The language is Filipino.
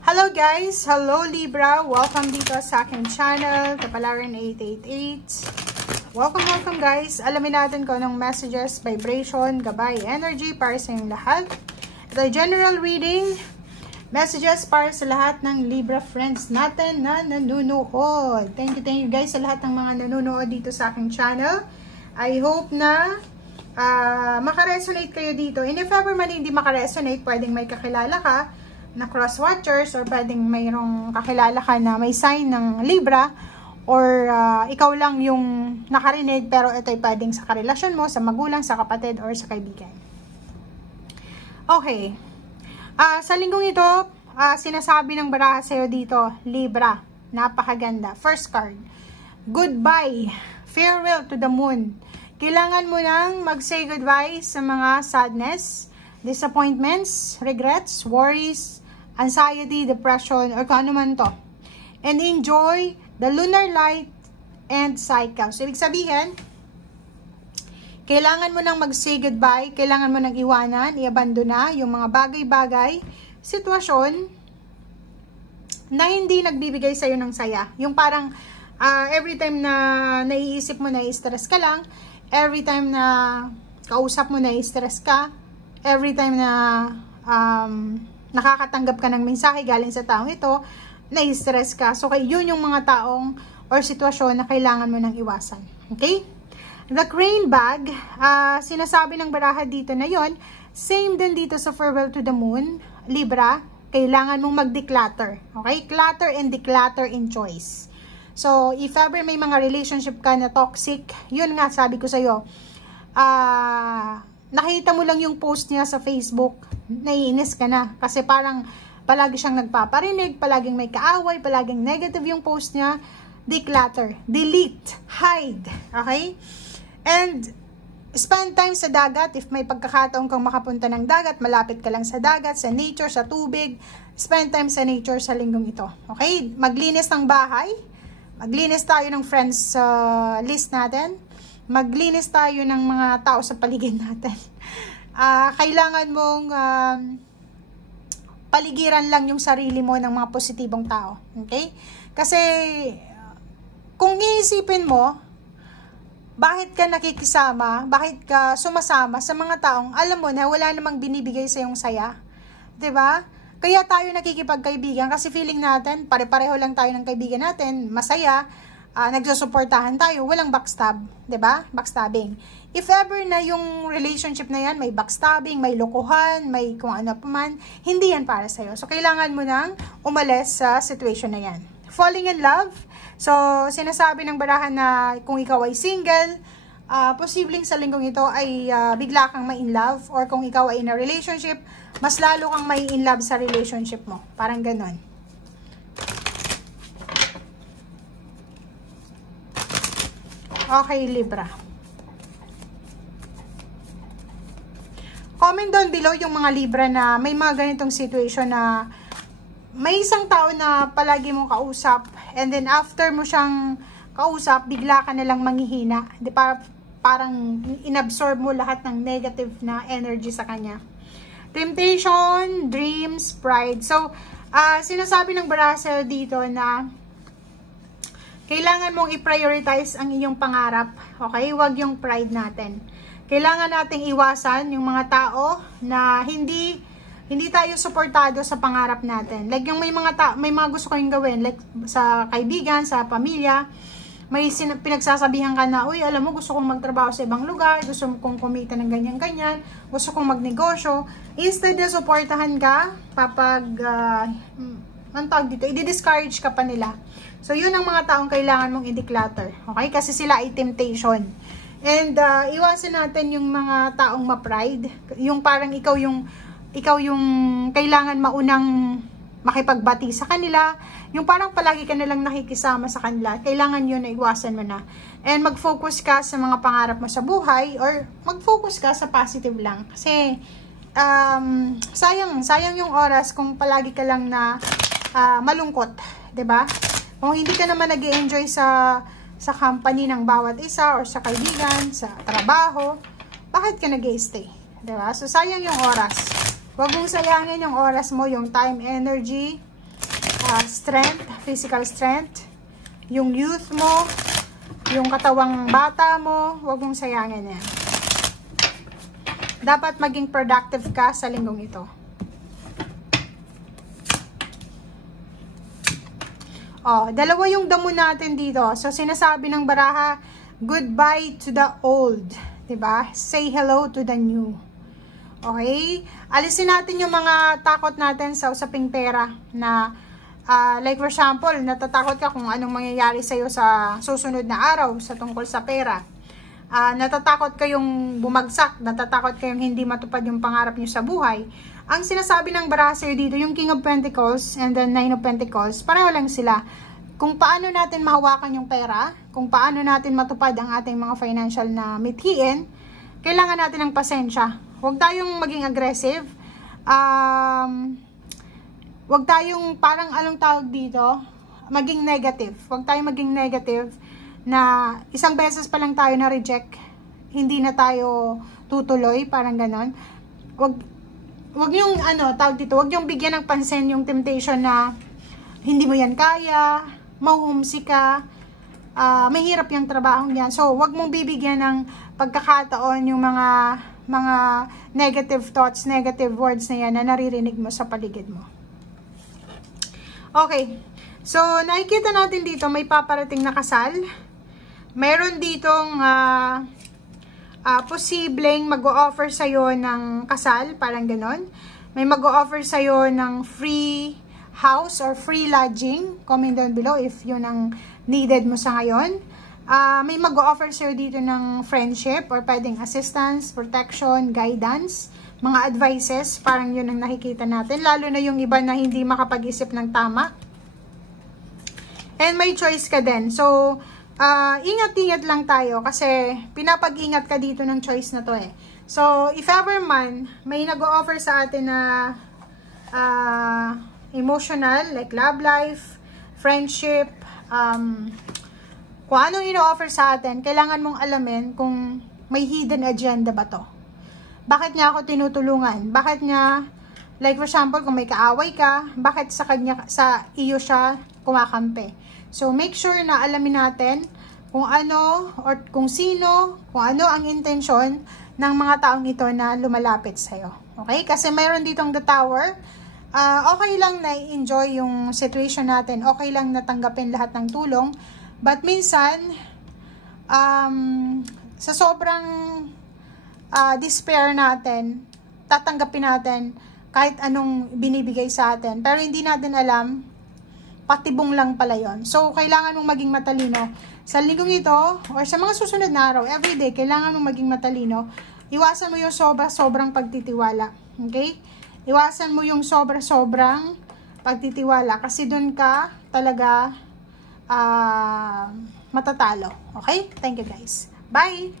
Hello guys! Hello Libra! Welcome dito sa aking channel, Kapalaran 888. Welcome guys! Alamin natin kung anong messages, vibration, gabay, energy para sa inyong lahat. Ito ay general reading. Messages para sa lahat ng Libra friends natin na nanunood. Thank you guys sa lahat ng mga nanunood dito sa aking channel. I hope na makaresonate kayo dito. And if ever man hindi makaresonate, pwedeng may kakilala ka na cross-watchers or pwedeng mayroong kakilala ka na may sign ng Libra or ikaw lang yung nakarinig pero ito ay pwedeng sa karelasyon mo, sa magulang, sa kapatid or sa kaibigan. Okay. Sa linggong ito, sinasabi ng baraha sa'yo dito, Libra, napakaganda. First card, goodbye, farewell to the moon. Kailangan mo nang mag-say goodbye sa mga sadness, disappointments, regrets, worries, anxiety, depression, or kung ano man to. And enjoy the lunar light and cycle. So, ibig sabihin, kailangan mo nang mag-say goodbye, kailangan mo nang iwanan, i-abandona yung mga bagay-bagay, sitwasyon na hindi nagbibigay sa'yo ng saya. Yung parang every time na naiisip mo, nai-stress ka lang, every time na kausap mo, nai-stress ka, every time na nakakatanggap ka ng mensahe galing sa taong ito, nai-stress ka. So, yun yung mga taong or sitwasyon na kailangan mo nang iwasan. Okay? The crane bag, sinasabi ng baraha dito na yon, same din dito sa farewell to the moon, Libra, kailangan mong mag-declutter. Okay? Clutter and declutter in choice. So, if ever may mga relationship ka na toxic, yun nga sabi ko sa'yo, nakita mo lang yung post niya sa Facebook, naiinis ka na. Kasi parang palagi siyang nagpaparinig, palaging may kaaway, palaging negative yung post niya. Declutter, delete, hide. Okay? And spend time sa dagat. If may pagkakataon kang makapunta ng dagat, malapit ka lang sa dagat, sa nature, sa tubig. Spend time sa nature sa linggong ito. Okay? Maglinis ng bahay. Maglinis tayo ng friends list natin. Maglinis tayo ng mga tao sa paligid natin. Kailangan mong paligiran lang yung sarili mo ng mga positibong tao. Okay? Kasi kung iisipin mo, bakit ka nakikisama, bakit ka sumasama sa mga taong alam mo na wala namang binibigay sa iyong saya? 'Di ba? Kaya tayo nakikipagkaibigan kasi feeling natin, pare-pareho lang tayo ng kaibigan natin, masaya, nagsusuportahan tayo, walang backstab, 'di ba? Backstabbing. If ever na yung relationship na yan, may backstabbing, may lokohan, may kung ano pa man, hindi yan para sa'yo. So, kailangan mo nang umalis sa situation na yan. Falling in love. So, sinasabi ng barahan na kung ikaw ay single, posibleng sa linggong ito ay bigla kang ma-in love, or kung ikaw ay in a relationship, mas lalo kang ma-in love sa relationship mo. Parang ganon. Okay, Libra. Comment down below yung mga Libra na may mga ganitong situation na may isang tao na palagi mong kausap and then after mo siyang kausap, bigla ka nalang manghihina. Di ba? Parang inabsorb mo lahat ng negative na energy sa kanya. Temptation, dreams, pride. So, sinasabi ng baraha dito na kailangan mong i-prioritize ang iyong pangarap. Okay? Huwag yung pride natin. Kailangan nating iwasan yung mga tao na hindi tayo suportado sa pangarap natin. Like yung may mga gusto kayong gawin, like sa kaibigan, sa pamilya, may pinagsasabihan ka na, uy, alam mo, gusto kong magtrabaho sa ibang lugar, gusto kong kumita ng ganyan-ganyan, gusto kong magnegosyo. Instead na suportahan ka, ang tawag dito, i-discourage ka pa nila. So, yun ang mga taong kailangan mong i-declutter. Okay? Kasi sila ay temptation. And iwasan natin yung mga taong ma-pride, yung parang ikaw yung kailangan maunang makipagbati sa kanila, yung parang palagi ka nalang nakikisama sa kanila, kailangan yun na iwasan mo na. And mag-focus ka sa mga pangarap mo sa buhay, or mag-focus ka sa positive lang. Kasi sayang yung oras kung palagi ka lang na malungkot, 'di ba? Kung hindi ka naman nag-e-enjoy sa company ng bawat isa or sa kaibigan, sa trabaho, bakit ka nag-stay? Diba? So, sayang yung oras. Huwag mong sayangin yung oras mo, yung time, energy, strength, physical strength, yung youth mo, yung katawang bata mo, huwag mong sayangin yan. Dapat maging productive ka sa linggong ito. Dalawa yung damo natin dito. So, sinasabi ng baraha, goodbye to the old. Diba? Say hello to the new. Okay? Alisin natin yung mga takot natin sa usaping pera na, like for example, natatakot ka kung anong mangyayari sa'yo sa susunod na araw sa tungkol sa pera. Natatakot kayong bumagsak, natatakot kayong hindi matupad yung pangarap nyo sa buhay. Ang sinasabi ng baraha sa'yo dito, yung King of Pentacles and then Nine of Pentacles, pareho lang sila. Kung paano natin mahawakan yung pera, kung paano natin matupad ang ating mga financial na mithiin, kailangan natin ng pasensya. Huwag tayong maging aggressive. Huwag tayong parang anong tawag dito, maging negative. Huwag tayong maging negative na isang beses pa lang tayo na reject, hindi na tayo tutuloy, parang ganon. Wag yung tawag dito, wag yung bigyan ng pansin yung temptation na hindi mo yan kaya, mahuhumsi ka, mahirap yung trabaho niyan. So, wag mong bibigyan ng pagkakataon yung mga negative thoughts, negative words na yan na naririnig mo sa paligid mo. Okay. So, nakikita natin dito may paparating na kasal. Meron ditong posibleng mag-o-offer sa'yo ng kasal, parang ganon. May mag-o-offer sa'yo ng free house or free lodging. Comment down below if yun ang needed mo sa ngayon. May mag-o-offer sa'yo dito ng friendship or pwedeng assistance, protection, guidance, mga advices, parang yun ang nakikita natin. Lalo na yung iba na hindi makapag-isip ng tama. And may choice ka din. So, ingat-ingat lang tayo kasi pinapag-ingat ka dito ng choice na to eh. So, if ever man, may nag-o-offer sa atin na emotional, like love life, friendship, kung anong ino-offer sa atin, kailangan mong alamin kung may hidden agenda ba to. Bakit niya ako tinutulungan? Bakit niya, like for example, kung may kaaway ka, bakit sa iyo siya kumakampi? So, make sure na alamin natin kung ano or kung sino, kung ano ang intensyon ng mga taong ito na lumalapit sa'yo. Okay? Kasi mayroon ditong the tower. Okay lang na enjoy yung situation natin. Okay lang natanggapin lahat ng tulong. But minsan, sa sobrang despair natin, tatanggapin natin kahit anong binibigay sa atin. Pero hindi natin alam, patibong lang pala yon. So, kailangan mong maging matalino. Sa linggong ito, or sa mga susunod na araw, everyday, kailangan mong maging matalino. Iwasan mo yung sobrang pagtitiwala. Okay? Iwasan mo yung sobrang pagtitiwala. Kasi doon ka talaga matatalo. Okay? Thank you guys. Bye!